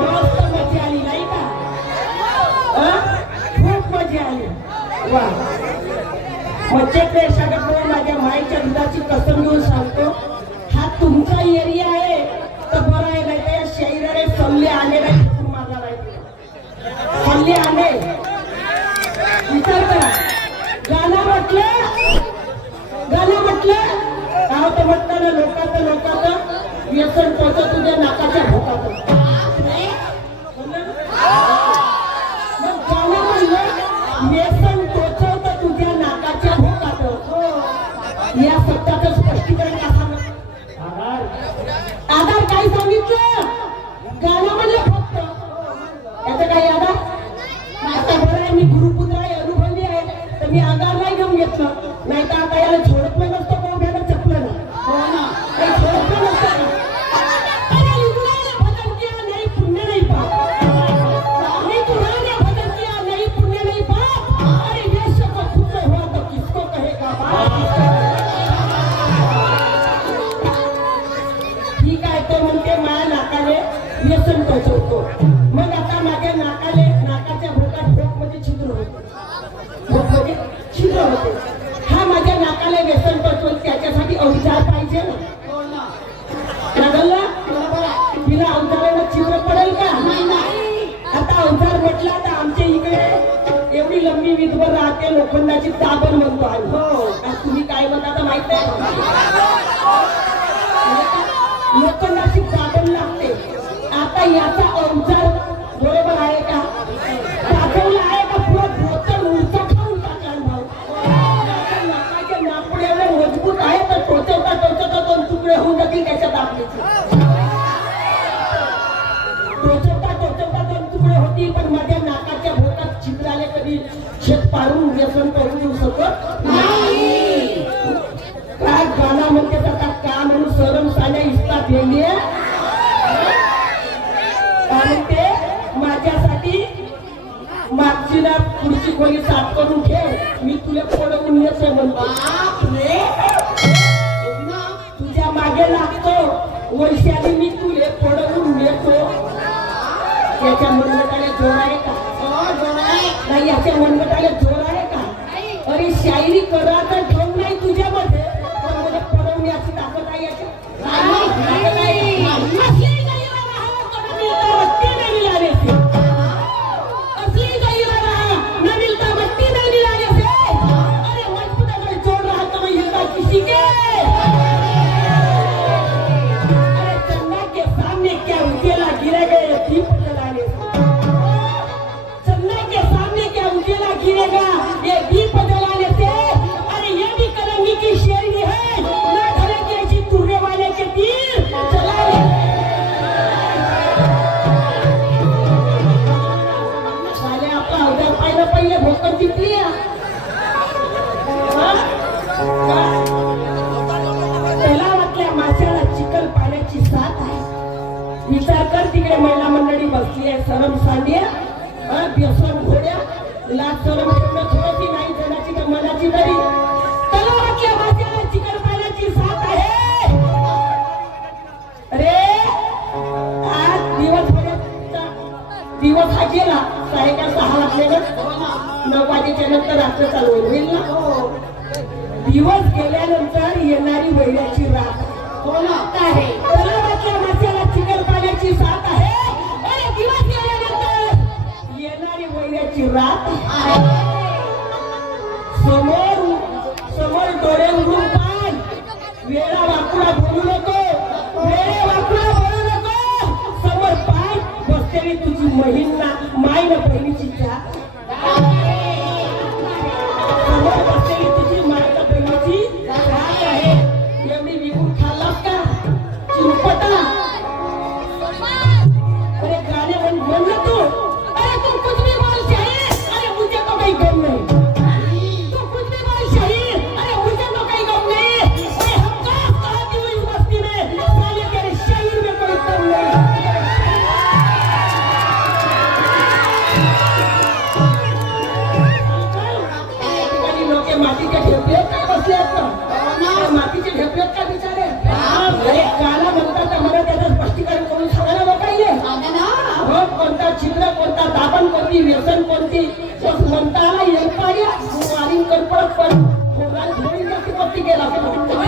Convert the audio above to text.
मस्त मजा आली नाही का? खूप मजा आली. वा मज्जेपेक्षा माझ्या माईच्या दुधाची कसम घेऊन सांगतो, हा तुमचा एरिया आहे तर बरं आहे, नाही तर या शहराने सल्ले आले नाही माझा नाही सल्ले आले. विचार करा. गाणं म्हटलं काय तर म्हटलं ना, लोकांचं व्यसन पोचत तुझ्या नाकाच्या भोकात. मग गाणं म्हणलं व्यसन पोचवतं तुझ्या नाकाच्या भोकात. या शब्दाचं स्पष्टीकरण का सांग. आधार काय सांगितलं? गाणं म्हणलं फक्त. याचं काही आधार? आता बरं आहे, मी गुरुपुत्र आहे, अनुभवी आहे, तर मी आधार नाही घेऊन घेतलं. नाही तर आता याला झोडत नाही नसतं कोण घ्यायला चपलं ना. हो ना, काही झोडत नाही नसतं. अरे लिंगाने भजन किया नाही पुण्य नाही पाप. नहीं तुराने भजन किया नहीं पुण्य नहीं पाप. अरे वेश्य को खुद हुआ तो किसको कहेगा बाप. ठीक आहे, तो म्हणते माझ्या नाकाने व्यसन टोचवतो. मग आता माझ्या नाकाच्या भोकात भोक मध्ये छिद्र होते. हा माझ्या नाकाला व्यसन टोचवतो, त्याच्यासाठी अवजार पाहिजे ना. तिला अवजाराला छिद्र पडेल का? आता अवजार म्हटला तर आमच्या इकडे एवढी लंबी विधवर राहते, लोखंडाची दाबण म्हणतो आम्ही. हो, तुम्ही काय म्हणता माहित आहे? लोखंडाची दाबण लागते. आता याचा अवजार बरोबर आहे का? दाखवला आहे का? पुरा बोचर उलटा खाऊन टाकला भाऊ. नाकाच्या नाकपुडे एवढे मजबूत आहे तर टोचवता दोन तुकडे होऊन जातील त्याच्या दाखल्याचे. टोचवता दोन तुकडे होतील, पण माझ्या नाकाच्या भोकात छिद्राले कधी शेत पाडून व्यसन करून देऊ शकत नाही. काय गाणं म्हणते आता का म्हणून सरम साल्या इस्तात भेंडी म्हणते. माझ्यासाठी मागची ना पुढची खोली साफ करून ठेव, मी तुला पडवून येते म्हणतो. तुझ्या मागे लागतो वैशाली, मी तुले पडवून येतो. याच्या मनगटाला जोर आहे का? नाही, याच्या मनगटाला जोर आहे का? अरे शायरी करा तर ठेव नाही तुझ्यामध्ये, पण मला पडवण्याची ताकद आहे याच्या. विचार कर, तिकडे महिला मंडळी बसली आहे, सरम सांडिया, व्यसन घोड्या, लाज सरम ठेवणं थोडीशी नाही जनाची तर मनाची तरी. तलावातल्या माशाला चिकन पाण्याची साथ आहे. अरे आज दिवस हा गेला, 6:30 वाजले 9 वाजेच्या नंतर रात्र चालू होईल ना. दिवस गेल्यानंतर येणारी वैऱ्याची रात आहे. तलावातल्या माशाला चिकन पाण्याची साथ आहे. अरे दिवस गेल्यानंतर येणारी वैऱ्याची रात आहे. समोर डोळे उघडून पाय, वेळा वाकुडा बोलू नको, समोर पाय बसलेली तुझी महिना माय न बहिणीची जात. समोर बसलेली तुझी माय न बहिणीची जात आहे. एवढी विकून खाल्लास का चिरपटा? अरे गाणे म्हणलं तू. अरे तू कुछ भी बोल शाहीर, अरे मुझे तो काही गम नहीं. तू कुछ भी बोल शाहीर, अरे मुझे तो काही गम नहीं. अरे हम कहाँ की हुई मस्ती में, साले तेरे शाहीर में कोई दम नहीं. लोके मातीच्या ढेपल्यात काय बसले असतात? मातीच्या ढेपल्यात काय बिचारे? अरे गाणं म्हणतात, मला त्याचं स्पष्टीकरण करून सांगा ना लोकांनी. धंदा कोणता, दाबण कोणती, व्यसन कोणती, म्हणता आला एका वारीन कडपडत पण भोगाल धोळी गेला